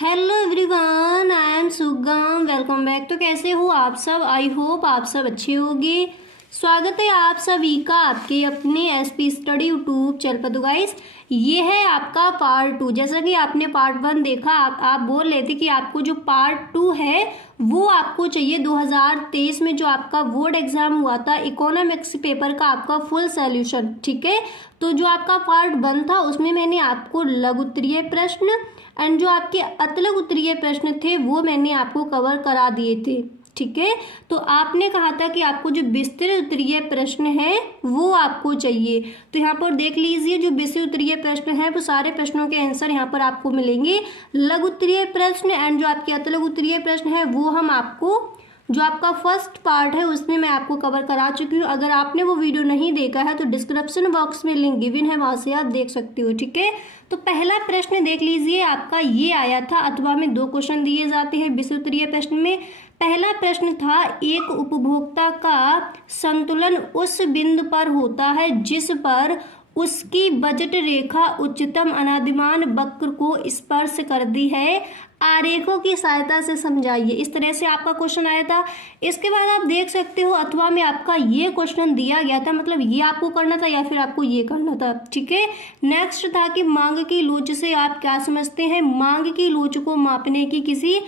Hello everyone, I am सुगम। Welcome back. तो कैसे हो आप सब? आई होप आप सब अच्छे होंगे। स्वागत है आप सभी का आपके अपने एसपी स्टडी यूट्यूब चैनल पर। तो गाइस, ये है आपका पार्ट 2। जैसा कि आपने पार्ट 1 देखा, आप बोल रहे थे कि आपको जो पार्ट 2 है वो आपको चाहिए। 2023 में जो आपका बोर्ड एग्जाम हुआ था इकोनॉमिक्स पेपर का आपका फुल सॉल्यूशन, ठीक है। तो जो आपका पार्ट 1 था उसमें मैंने आपको लघु उत्तरीय प्रश्न एंड जो आपके अतिलघु उत्तरीय प्रश्न थे वो मैंने आपको कवर करा दिए थे, ठीक है। तो आपने कहा था कि आपको जो विस्तृत उत्तरीय प्रश्न है वो आपको चाहिए। तो यहाँ पर देख लीजिए, जो विस्तृत उत्तरीय प्रश्न है वो सारे प्रश्नों के आंसर यहाँ पर आपको मिलेंगे। लघु उत्तरीय प्रश्न एंड जो आपके अतिलघु उत्तरीय प्रश्न है वो हम आपको, जो आपका फर्स्ट पार्ट है उसमें मैं आपको कवर करा चुकी हूँ। अगर आपने वो वीडियो नहीं देखा है तो डिस्क्रिप्शन बॉक्स में लिंक गिवन है, वहां से आप देख सकते हो, ठीक है। तो पहला प्रश्न देख लीजिए, आपका ये आया था। अथवा में 2 क्वेश्चन दिए जाते हैं विस्तृत उत्तरीय प्रश्न में। पहला प्रश्न था, एक उपभोक्ता का संतुलन उस बिंदु पर होता है जिस पर उसकी बजट रेखा उच्चतम अनादिमान वक्र को स्पर्श करती है। आरेखों की सहायता से समझाइए। इस तरह से आपका क्वेश्चन आया था। इसके बाद आप देख सकते हो अथवा में आपका ये क्वेश्चन दिया गया था, मतलब ये आपको करना था या फिर आपको ये करना था, ठीक है। नेक्स्ट था कि मांग की लोच से आप क्या समझते हैं। मांग की लोच को मापने की किसी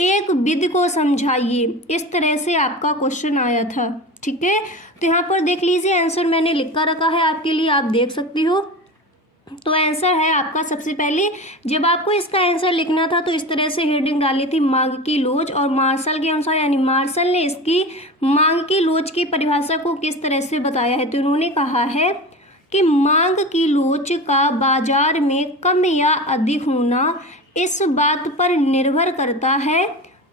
एक विधि को समझाइए। इस तरह से आपका क्वेश्चन आया था, ठीक है। तो यहाँ पर देख लीजिए, आंसर मैंने लिख कर रखा है आपके लिए, आप देख सकती हो। तो आंसर है आपका, सबसे पहले जब आपको इसका आंसर लिखना था तो इस तरह से हेडिंग डाली थी, मांग की लोच। और मार्शल के अनुसार, यानी मार्शल ने इसकी मांग की लोच की परिभाषा को किस तरह से बताया है। तो उन्होंने कहा है कि मांग की लोच का बाजार में कम या अधिक होना इस बात पर निर्भर करता है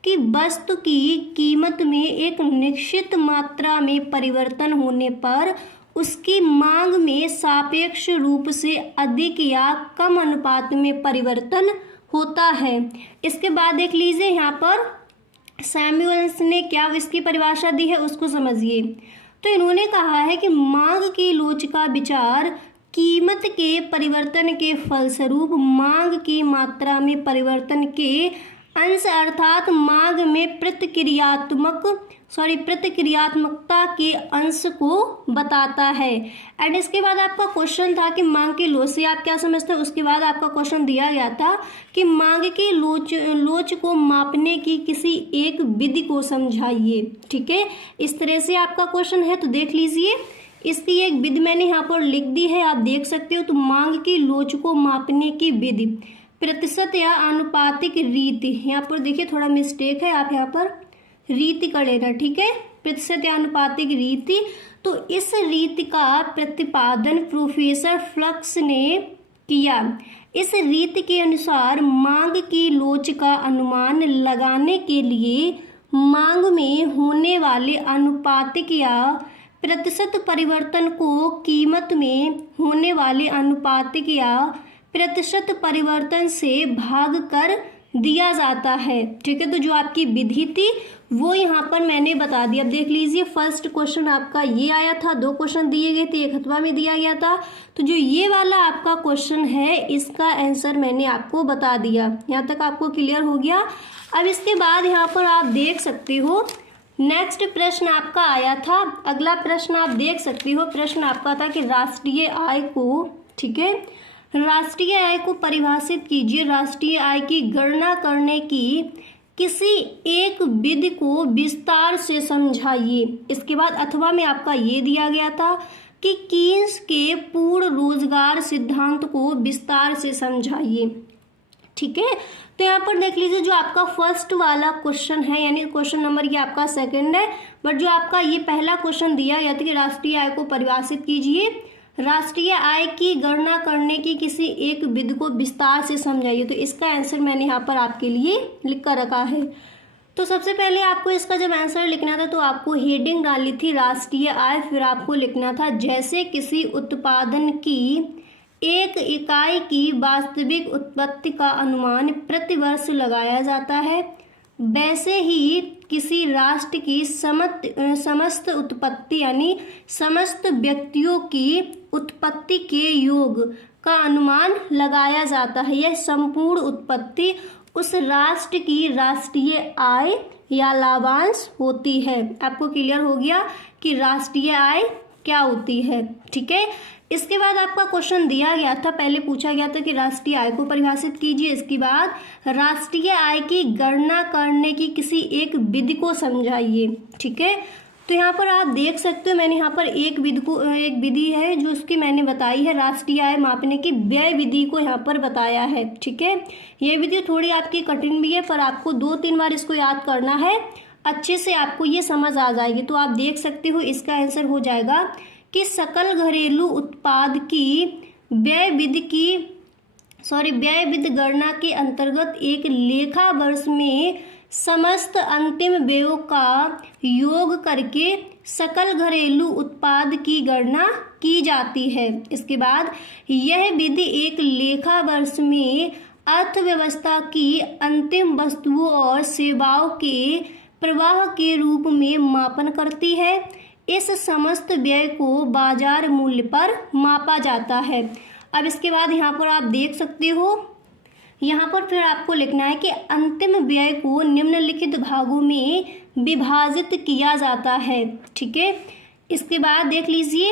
कि वस्तु की कीमत में एक निश्चित मात्रा में परिवर्तन होने पर उसकी मांग में सापेक्ष रूप से अधिक या कम अनुपात में परिवर्तन होता है। इसके बाद देख लीजिए, यहाँ पर सैमुअल्स ने क्या इसकी परिभाषा दी है उसको समझिए। तो इन्होंने कहा है कि मांग की लोच का विचार कीमत के परिवर्तन के फलस्वरूप मांग की मात्रा में परिवर्तन के अंश अर्थात मांग में प्रतिक्रियात्मकता के अंश को बताता है। एंड इसके बाद आपका क्वेश्चन था कि मांग की लोच से आप क्या समझते हो। उसके बाद आपका क्वेश्चन दिया गया था कि मांग की लोच को मापने की किसी एक विधि को समझाइए, ठीक है। इस तरह से आपका क्वेश्चन है। तो देख लीजिए, इसकी एक विधि मैंने यहाँ पर लिख दी है, आप देख सकते हो। तो मांग की लोच को मापने की विधि प्रतिशत या आनुपातिक रीति, यहाँ पर देखिए थोड़ा मिस्टेक है, आप यहाँ पर रीति कर लेना, ठीक है। प्रतिशत या आनुपातिक रीति। तो इस रीति का प्रतिपादन प्रोफेसर फ्लक्स ने किया। इस रीति के अनुसार मांग की लोच का अनुमान लगाने के लिए मांग में होने वाले आनुपातिक या प्रतिशत परिवर्तन को कीमत में होने वाले आनुपातिक या प्रतिशत परिवर्तन से भाग कर दिया जाता है, ठीक है। तो जो आपकी विधि थी वो यहाँ पर मैंने बता दिया। अब देख लीजिए, फर्स्ट क्वेश्चन आपका ये आया था, 2 क्वेश्चन दिए गए थे, एक अथवा में दिया गया था। तो जो ये वाला आपका क्वेश्चन है इसका आंसर मैंने आपको बता दिया। यहाँ तक आपको क्लियर हो गया। अब इसके बाद यहाँ पर आप देख सकते हो नेक्स्ट प्रश्न आपका आया था। अगला प्रश्न आप देख सकते हो, प्रश्न आपका था कि राष्ट्रीय आय को, ठीक है, राष्ट्रीय आय को परिभाषित कीजिए। राष्ट्रीय आय की गणना करने की किसी एक विधि को विस्तार से समझाइए। इसके बाद अथवा में आपका ये दिया गया था कि कीन्स के पूर्ण रोजगार सिद्धांत को विस्तार से समझाइए, ठीक है। तो यहाँ पर देख लीजिए, जो आपका फर्स्ट वाला क्वेश्चन है, यानी क्वेश्चन नंबर ये आपका सेकंड है, बट जो आपका ये पहला क्वेश्चन दिया गया था कि राष्ट्रीय आय को परिभाषित कीजिए, राष्ट्रीय आय की गणना करने की किसी एक विधि को विस्तार से समझाइए। तो इसका आंसर मैंने यहाँ पर आपके लिए लिख कर रखा है। तो सबसे पहले आपको इसका जब आंसर लिखना था तो आपको हेडिंग डाली थी राष्ट्रीय आय, फिर आपको लिखना था जैसे किसी उत्पादन की एक इकाई की वास्तविक उत्पत्ति का अनुमान प्रतिवर्ष लगाया जाता है, वैसे ही किसी राष्ट्र की समस्त उत्पत्ति यानी समस्त व्यक्तियों की उत्पत्ति के योग का अनुमान लगाया जाता है। यह संपूर्ण उत्पत्ति उस राष्ट्र की राष्ट्रीय आय या लाभांश होती है। आपको क्लियर हो गया कि राष्ट्रीय आय क्या होती है, ठीक है। इसके बाद आपका क्वेश्चन दिया गया था, पहले पूछा गया था कि राष्ट्रीय आय को परिभाषित कीजिए। इसके बाद राष्ट्रीय आय की गणना करने की किसी एक विधि को समझाइए, ठीक है। तो यहाँ पर आप देख सकते हो, मैंने यहाँ पर एक विधि है जो उसकी मैंने बताई है, राष्ट्रीय आय मापने की व्यय विधि को यहाँ पर बताया है, ठीक है। ये विधि थोड़ी आपकी कठिन भी है, पर आपको 2-3 बार इसको याद करना है, अच्छे से आपको ये समझ आ जाएगी। तो आप देख सकते हो इसका आंसर हो जाएगा कि सकल घरेलू उत्पाद की व्यय विधि गणना के अंतर्गत एक लेखा वर्ष में समस्त अंतिम व्ययों का योग करके सकल घरेलू उत्पाद की गणना की जाती है। इसके बाद यह विधि एक लेखा वर्ष में अर्थव्यवस्था की अंतिम वस्तुओं और सेवाओं के प्रवाह के रूप में मापन करती है। इस समस्त व्यय को बाजार मूल्य पर मापा जाता है। अब इसके बाद यहाँ पर आप देख सकते हो, यहाँ पर फिर आपको लिखना है कि अंतिम व्यय को निम्नलिखित भागों में विभाजित किया जाता है, ठीक है। इसके बाद देख लीजिए,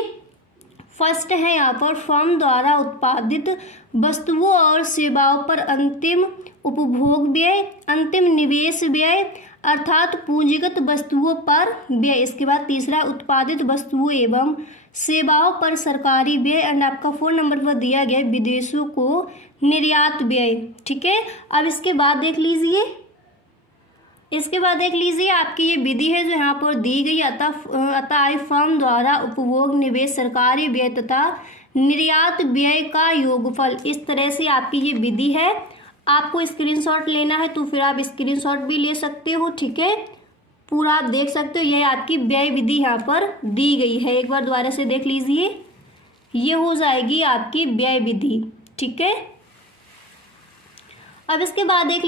फर्स्ट है यहाँ पर फर्म द्वारा उत्पादित वस्तुओं और सेवाओं पर अंतिम उपभोग व्यय, अंतिम निवेश व्यय अर्थात पूंजीगत वस्तुओं पर व्यय। इसके बाद तीसरा उत्पादित वस्तुओं एवं सेवाओं पर सरकारी व्यय। एंड आपका 4 नंबर पर दिया गया विदेशों को निर्यात व्यय, ठीक है। अब इसके बाद देख लीजिए आपकी ये विधि है जो यहाँ पर दी गई, अतः फर्म द्वारा उपभोग, निवेश, सरकारी व्यय तथा निर्यात व्यय का योगफल। इस तरह से आपकी ये विधि है। आपको स्क्रीनशॉट लेना है तो फिर आप स्क्रीनशॉट भी ले सकते हो, ठीक है। पूरा आप देख सकते हो, यह आपकी व्यय विधि यहाँ पर दी गई है। एक बार दोबारा से देख लीजिए, ये हो जाएगी आपकी व्यय विधि, ठीक है। अब इसके बाद देख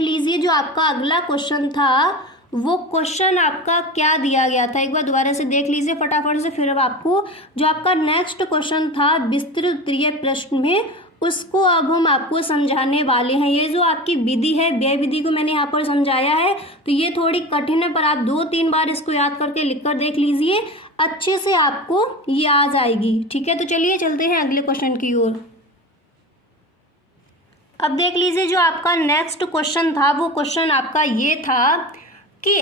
लीजिए जो आपका अगला क्वेश्चन था, वो क्वेश्चन आपका क्या दिया गया था, एक बार दोबारा से देख लीजिए फटाफट से। फिर अब आपको जो आपका नेक्स्ट क्वेश्चन था विस्तृत उत्तरीय प्रश्न में, उसको अब हम आपको समझाने वाले हैं। ये जो आपकी विधि है, व्यय विधि को मैंने यहाँ पर समझाया है, तो ये थोड़ी कठिन है, पर आप 2-3 बार इसको याद करके लिख कर देख लीजिए, अच्छे से आपको ये आ जाएगी, ठीक है। तो चलिए चलते हैं अगले क्वेश्चन की ओर। अब देख लीजिए जो आपका नेक्स्ट क्वेश्चन था, वो क्वेश्चन आपका ये था कि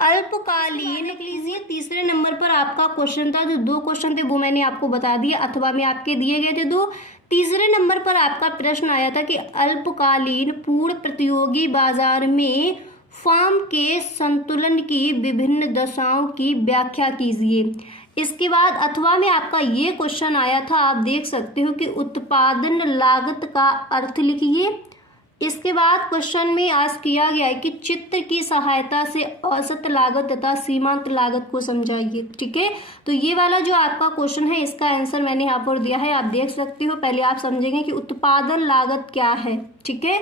अल्पकालीन, देख लीजिए तीसरे नंबर पर आपका क्वेश्चन था। जो 2 क्वेश्चन थे वो मैंने आपको बता दिया, अथवा में आपके दिए गए थे 2। तीसरे नंबर पर आपका प्रश्न आया था कि अल्पकालीन पूर्ण प्रतियोगी बाजार में फर्म के संतुलन की विभिन्न दशाओं की व्याख्या कीजिए। इसके बाद अथवा में आपका ये क्वेश्चन आया था, आप देख सकते हो कि उत्पादन लागत का अर्थ लिखिए। इसके बाद क्वेश्चन में आज किया गया है कि चित्र की सहायता से औसत लागत तथा सीमांत लागत को समझाइए, ठीक है। तो ये वाला जो आपका क्वेश्चन है, इसका आंसर मैंने यहाँ पर दिया है, आप देख सकते हो। पहले आप समझेंगे कि उत्पादन लागत क्या है, ठीक है।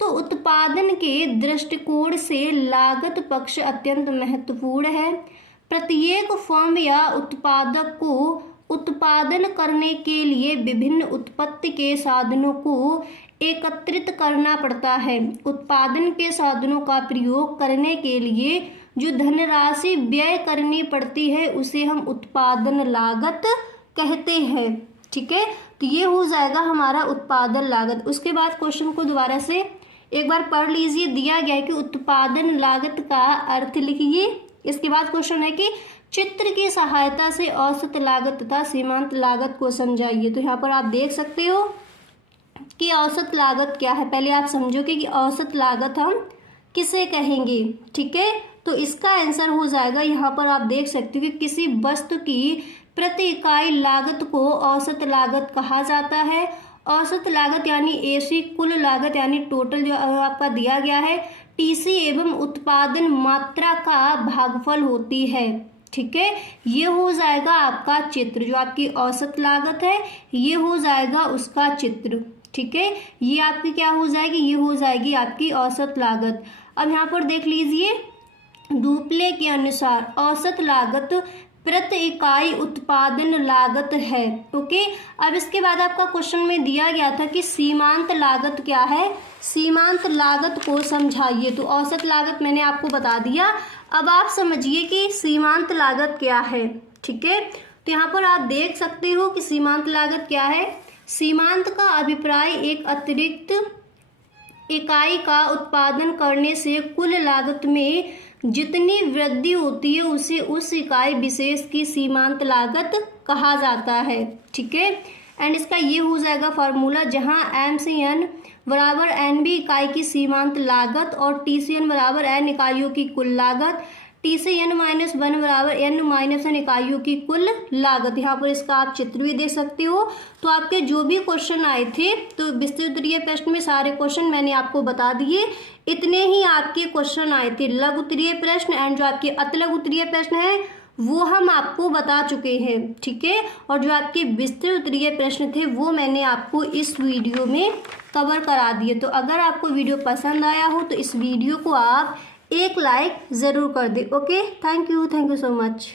तो उत्पादन के दृष्टिकोण से लागत पक्ष अत्यंत महत्वपूर्ण है। प्रत्येक फर्म या उत्पादक को उत्पादन करने के लिए विभिन्न उत्पत्ति के साधनों को एकत्रित करना पड़ता है। उत्पादन के साधनों का प्रयोग करने के लिए जो धनराशि व्यय करनी पड़ती है उसे हम उत्पादन लागत कहते हैं, ठीक है। तो ये हो जाएगा हमारा उत्पादन लागत। उसके बाद क्वेश्चन को दोबारा से एक बार पढ़ लीजिए। दिया गया है कि उत्पादन लागत का अर्थ लिखिए। इसके बाद क्वेश्चन है कि चित्र की सहायता से औसत लागत तथा सीमांत लागत को समझाइए। तो यहाँ पर आप देख सकते हो कि औसत लागत क्या है। पहले आप समझोगे कि औसत लागत हम किसे कहेंगे, ठीक है। तो इसका आंसर हो जाएगा, यहाँ पर आप देख सकते हो कि किसी वस्तु की प्रति इकाई लागत को औसत लागत कहा जाता है। औसत लागत यानी एसी कुल लागत यानी टोटल जो आपका दिया गया है, टीसी एवं उत्पादन मात्रा का भागफल होती है, ठीक है। ये हो जाएगा आपका चित्र। जो आपकी औसत लागत है ये हो जाएगा उसका चित्र, ठीक है। ये आपकी क्या हो जाएगी, ये हो जाएगी आपकी औसत लागत। अब यहाँ पर देख लीजिए, डुप्ले के अनुसार औसत लागत प्रति इकाई उत्पादन लागत है। ओके, अब इसके बाद आपका क्वेश्चन में दिया गया था कि सीमांत लागत क्या है, सीमांत लागत को समझाइए। तो औसत लागत मैंने आपको बता दिया। अब आप समझिए कि सीमांत लागत क्या है। ठीक है, तो यहाँ पर आप देख सकते हो कि सीमांत लागत क्या है। सीमांत का अभिप्राय एक अतिरिक्त इकाई का उत्पादन करने से कुल लागत में जितनी वृद्धि होती है उसे उस इकाई विशेष की सीमांत लागत कहा जाता है। ठीक है, एंड इसका ये हो जाएगा फार्मूला, जहां एम सी एन बराबर एन बी इकाई की सीमांत लागत और टी सी एन बराबर एन इकाइयों की कुल लागत, टी से एन माइनस वन बराबर एन माइनस एन इकाइयों की कुल लागत। यहाँ पर इसका आप चित्र भी दे सकते हो। तो आपके जो भी क्वेश्चन आए थे, तो विस्तृत उत्तरीय प्रश्न में सारे क्वेश्चन मैंने आपको बता दिए। इतने ही आपके क्वेश्चन आए थे लघु उत्तरीय प्रश्न, एंड जो आपके अतिलघु उत्तरीय प्रश्न है वो हम आपको बता चुके हैं। ठीक है, और जो आपके विस्तृत उत्तरीय प्रश्न थे वो मैंने आपको इस वीडियो में कवर करा दिए। तो अगर आपको वीडियो पसंद आया हो तो इस वीडियो को आप एक लाइक ज़रूर कर दे। Okay, thank you so much.